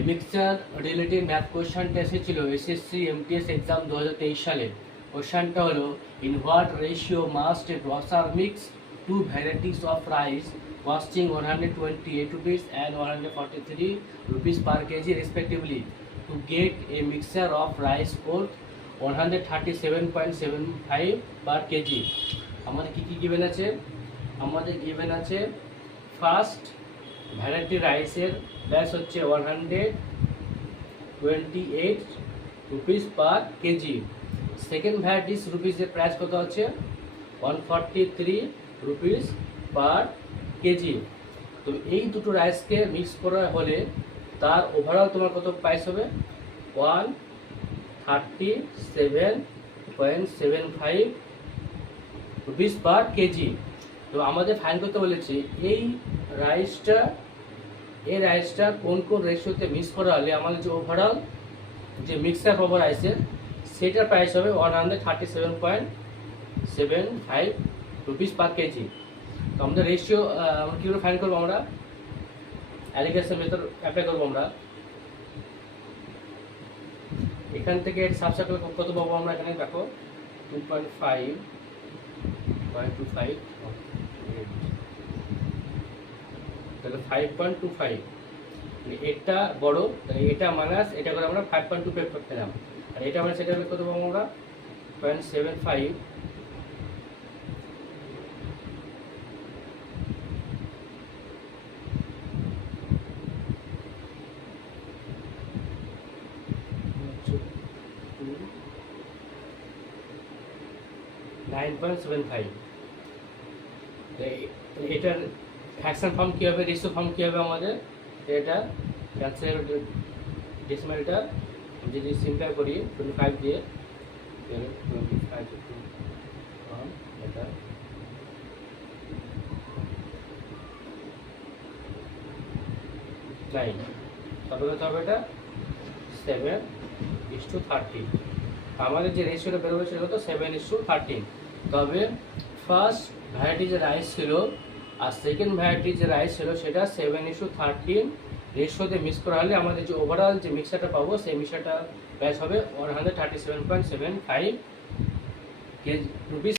Mixture related math কোয়েশ্চেনটা এসেছিল SSC MTS exam 2023 সালে। কোয়েশ্চেনটা হলো in what ratio must a grocer mix two varieties of rice costing 128 rupees and 143 rupees per kg respectively to get a mixture of rice worth 137.75 per kg। আমাদের কি given আছে? আমাদের given আছে first variety রাইসের price হচ্ছে 128 rupees per kg. Second varieties রুপিসের price কত আছে? 143 রুপিস পার কেজি। তো এই দুটো রাইসকে মিক্স করা হলে তার ওভারঅল তোমার কত প্রাইস হবে? 137.75 রুপিস পার কেজি। তো আমাদের ফাইন করতে বলেছি এই রাইসটা কোন কোন রেশিওতে মিক্স করা হলে আমাদের যে ওভারঅল যে মিক্সার পাবো রাইসের সেটার প্রাইস হবে 137.75 রুপিস পার কেজি। তো আমাদের রেশিও আমরা কীভাবে ফাইন করবো? আমরা অ্যালিগেশন মেথড অ্যাপ্লাই করবো। আমরা এখান থেকে সাবস্ট্রাক্ট কত পাবো? আমরা এখানে দেখো 2.5 তাহলে 5.25, এটা বড়, তাহলে এটা মাইনাস এটা করে আমরা 5.25 পেলাম। আর এটা মানে সেটা কত পাবো আমরা? 0.75 9.75। এটার ফ্র্যাকশন ফর্ম কী হবে, রেশিও ফর্ম কী হবে আমাদের? এটা ক্যান্সেল ডেসিমালটা যদি সিম্পল করি 25 দিয়ে 25 এটা 9, তবে কত হবে? এটা 7:13। আমাদের যে রেশিওটা বেরোবে সেটা হতো 7:13। তবে ফার্স্ট ভ্যারাইটি যে রাইস ছিল আর সেকেন্ড ভ্যারাইটি যে রাইস ছিল সেটা 7:13 রেশিওতে মিক্স করা হলে আমাদের যে ওভারঅল যে মিক্সারটা পাবো সেই মিক্সারটা প্রাইস হবে 137.75 কেজি রুপিস।